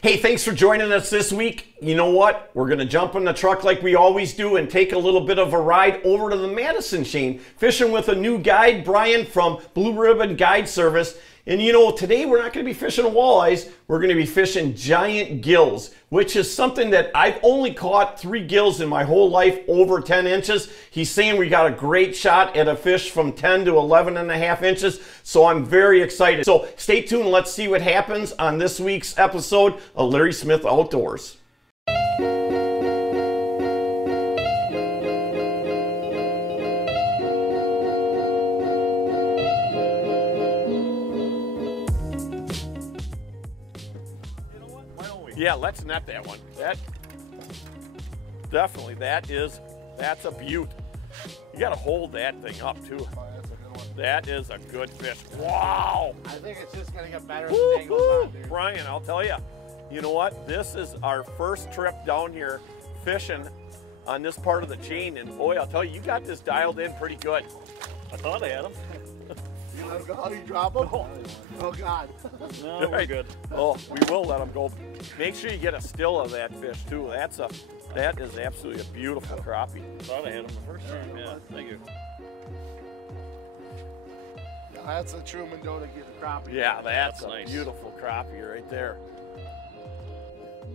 Hey, thanks for joining us this week. You know what? We're going to jump in the truck like we always do and take a little bit of a ride over to the Madison Chain, fishing with a new guide, Brian from Blue Ribbon Guide Service. And you know, today we're not going to be fishing walleyes. We're going to be fishing giant gills, which is something that I've only caught 3 gills in my whole life over 10 inches. He's saying we got a great shot at a fish from 10 to 11.5 inches. So I'm very excited. So stay tuned. Let's see what happens on this week's episode of Larry Smith Outdoors. Yeah, let's net that one. That's a beaut. You gotta hold that thing up too. Oh, that's a good one. That is a good fish. Wow! I think it's just gonna get better as the day goes on, dude. Brian, I'll tell you, you know what? This is our first trip down here fishing on this part of the chain, and boy, I'll tell you, you got this dialed in pretty good. I thought I had him. You let him go? How do you drop him? No. Oh, God. No, we're good. Oh, we will let him go. Make sure you get a still of that fish too. That is absolutely a beautiful crappie. Thought I had him the first time. Yeah, thank you. Yeah, that's a Truman dough to get a crappie. Yeah, that's a nice. beautiful crappie right there.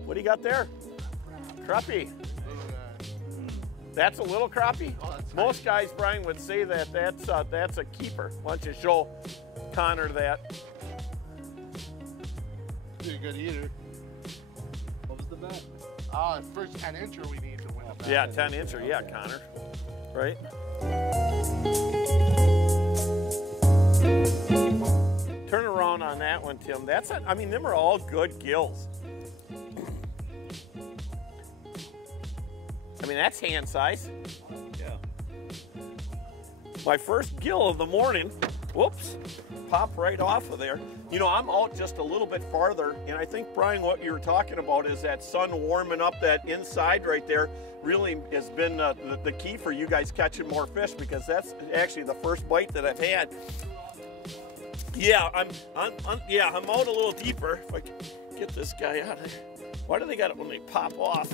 What do you got there? Crappie. That's a little crappie? Oh, that's Most guys, Brian, would say that that's a keeper. Why don't you show Connor that? Be a good eater. What was the bet? First 10 incher we need to win a bet. Yeah, 10 incher. Yeah, Connor. Right? Turn around on that one, Tim. I mean, them are all good gills. I mean, that's hand size. Yeah. My first gill of the morning, whoops, popped right off of there. You know, I'm out just a little bit farther, and I think, Brian, what you were talking about is that sun warming up that inside right there really has been the key for you guys catching more fish, because that's actually the first bite that I've had. Yeah, I'm out a little deeper. If I can get this guy out of there. Why do they got it when they pop off?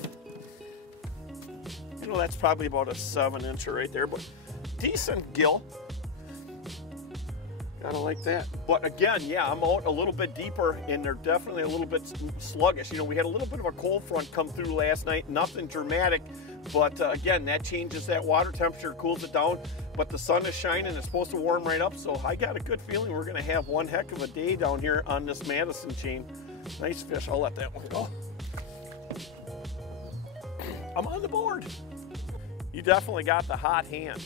You know, that's probably about a 7 incher right there, but decent gill. Kind of like that. But again, yeah, I'm out a little bit deeper, and they're definitely a little bit sluggish. You know, we had a little bit of a cold front come through last night, nothing dramatic, but again, that changes that water temperature, cools it down, but the sun is shining, it's supposed to warm right up, so I got a good feeling we're gonna have one heck of a day down here on this Madison Chain. Nice fish, I'll let that one go. I'm on the board. You definitely got the hot hand.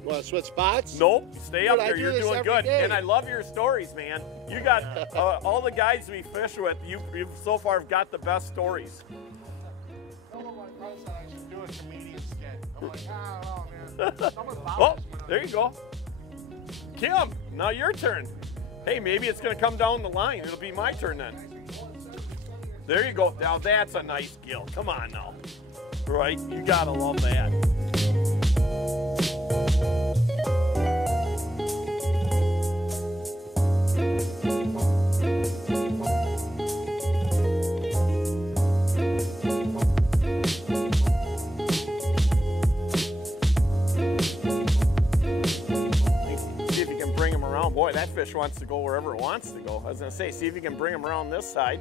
You want to switch spots? Nope, stay Dude, up I there. do You're this doing every good, day. and I love your stories, man. You got all the guys we fish with. You've so far have got the best stories. Someone my brother said I should do a comedian skit. I'm like, I don't know, man. Someone's Oh, there you go. Kim, now your turn. Hey, maybe it's going to come down the line. It'll be my turn then. There you go. Now that's a nice gill. Come on now. Right? You got to love that. See if you can bring him around. Boy, that fish wants to go wherever it wants to go. I was going to say, see if you can bring him around this side.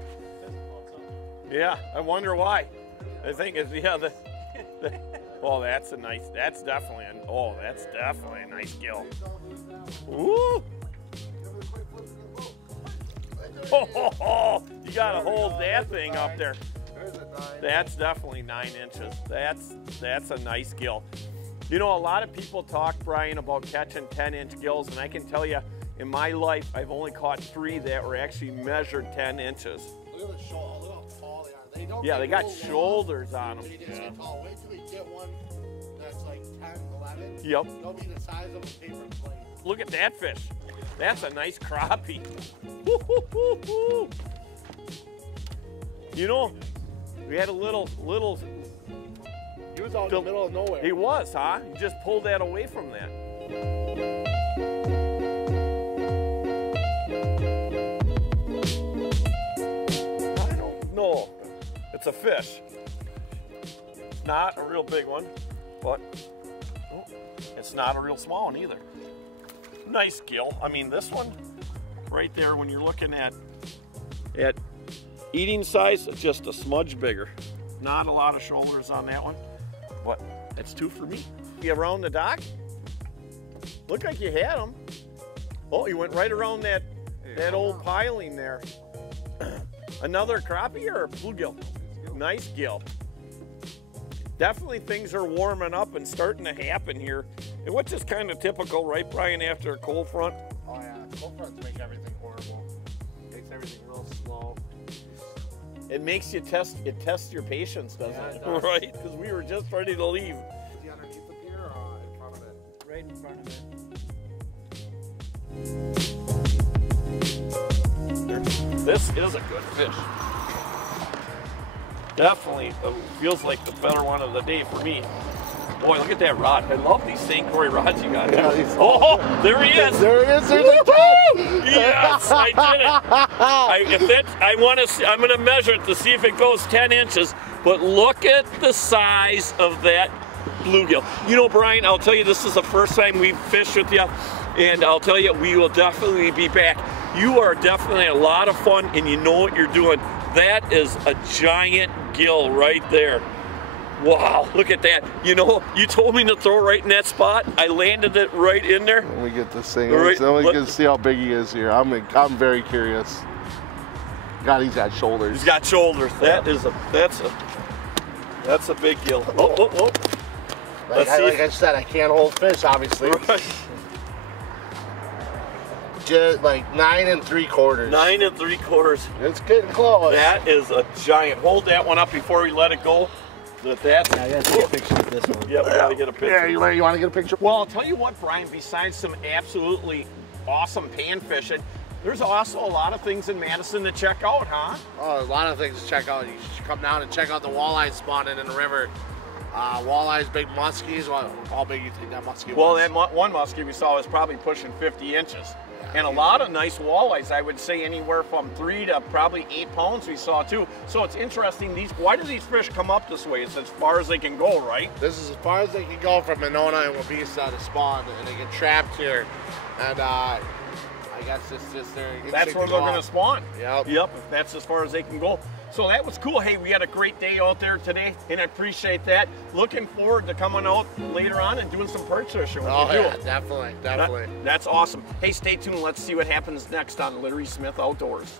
Yeah, I wonder why. I think it's, yeah, well, that's definitely a nice gill. Ooh. Oh, you gotta hold that thing up there. That's definitely 9 inches. That's a nice gill. You know, a lot of people talk, Brian, about catching 10-inch gills, and I can tell you, in my life, I've only caught 3 that were actually measured 10 inches. Look at the shoulder. Look how tall they are. They don't Yeah, they got real long. shoulders on them. They just get tall. Wait till we get one that's like 10, 11. Yep. They'll be the size of a paper plate. Look at that fish. That's a nice crappie. You know, we had a little. He was out in the middle of nowhere. He was, huh? You just pulled that away from that. I don't It's a fish. Not a real big one, but it's not a real small one either. Nice gill. I mean, this one right there, when you're looking at eating size, it's just a smudge bigger. Not a lot of shoulders on that one, but it's 2 for me. You around the dock? Looked like you had them. Oh, you went right around that old piling there. Another crappie or a bluegill? Nice gill. Definitely things are warming up and starting to happen here. And what's just kind of typical, right, Brian, after a cold front? Oh yeah, cold fronts make everything horrible. Makes everything real slow. It makes you it tests your patience, doesn't Yeah, it? it does. Right, because we were just ready to leave. Is he underneath the pier or in front of it? Right in front of it. This is a good fish. Definitely feels like the better one of the day for me. Boy, look at that rod. I love these St. Croix rods you got. Yeah, Oh, there he is. There he is. There's a catch. Yes, I did it. I'm going to measure it to see if it goes 10 inches. But look at the size of that bluegill. You know, Brian, I'll tell you, this is the first time we've fished with you. And I'll tell you, we will definitely be back. You are definitely a lot of fun, and you know what you're doing. That is a giant gill right there. Wow, look at that. You know, you told me to throw right in that spot. I landed it right in there. Let me get this thing. Right, Then we can see how big he is here. I'm very curious. God, he's got shoulders. He's got shoulders. That's a big gill. Oh. Like I said, I can't hold fish, obviously. Right. Just like 9 3/4. 9 3/4. It's getting close. That is a giant. Hold that one up before we let it go. That's Yeah, I gotta take a picture of this one. Yeah, we gotta get a picture. Yeah, you want to get a picture? Well, I'll tell you what, Brian, besides some absolutely awesome pan fishing, there's also a lot of things in Madison to check out, huh? Oh, a lot of things to check out. You should come down and check out the walleye spawning in the river. Walleyes, big muskies. Well, how big you think that muskie Well, was? that one muskie we saw was probably pushing 50 inches. And a lot of nice walleyes, I would say anywhere from 3 to probably 8 pounds we saw too. So it's interesting, why do these fish come up this way? It's as far as they can go, right? This is as far as they can go from Monona and Wabisa to spawn, and they get trapped here. And I guess it's just their instinct That's where to they're go gonna off. spawn. Yep. Yep, if that's as far as they can go. So that was cool. Hey, we had a great day out there today, and I appreciate that. Looking forward to coming out later on and doing some perch fishing with Oh you. yeah, definitely. That's awesome. Hey, stay tuned. Let's see what happens next on Larry Smith Outdoors.